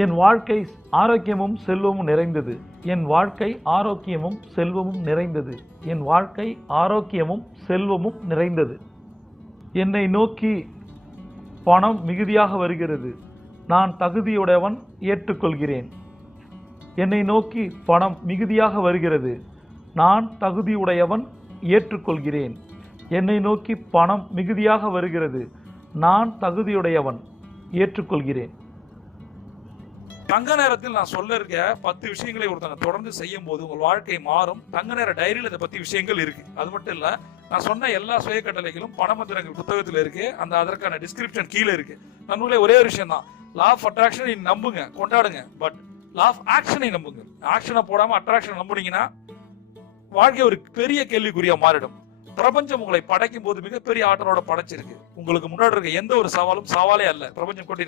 என் வாழ்க்கை ஆரோக்கியமும் செல்வமும் நிறைந்தது. என் வாழ்க்கை ஆரோக்கியமும் செல்வமும் நிறைந்தது. என் வாழ்க்கை ஆரோக்கியமும் செல்வமும் நிறைந்தது. என்னை நோக்கி பணம் மிகுதியாக வருகிறது. நான் தகுதியுடையவன், ஏற்றுக்கொள்கிறேன். என்னை நோக்கி பணம் மிகுதியாக வருகிறது. நான் தகுதியுடையவன், ஏற்றுக்கொள்கிறேன். என்னை நோக்கி பணம் மிகுதியாக வருகிறது. நான் தகுதியுடையவன், ஏற்றுக்கொள்கிறேன். தங்க நேரத்தில் நான் சொல்ல இருக்க 10 விஷயங்களை ஒருத்தங்க தொடர்ந்து செய்யும் போது உங்கள் வாழ்க்கை மாறும். தங்க நேர டைரியில் இதை பத்தி விஷயங்கள் இருக்கு. அது மட்டும் இல்ல, நான் சொன்ன எல்லா சுய கட்டளைகளும் பணமந்திரங்கள் புத்தகத்தில் இருக்கு. அதற்கான டிஸ்கிரிப்ஷன் கீழே இருக்கு. நண்பர்களே, ஒரே ஒரு விஷயம் தான், லா ஆஃப் அட்ராக்ஷன் நம்புங்க, கொண்டாடுங்க. பட் லா ஆஃப் ஆக்ஷனை நம்புங்க. ஆக்ஷனை போடாம அட்ராக்ஷன் நம்புனீங்கன்னா வாழ்க்கை ஒரு பெரிய கேள்விக்குறியா மாறிடும். பிரபஞ்சம் உங்களை படைக்கும் போது மிகப்பெரிய ஆற்றலோட படைச்சிருக்கு. உங்களுக்கு முன்னாடி இருக்க எந்த ஒரு சவாலும் சவாலே அல்ல. பிரபஞ்சம் கொண்டு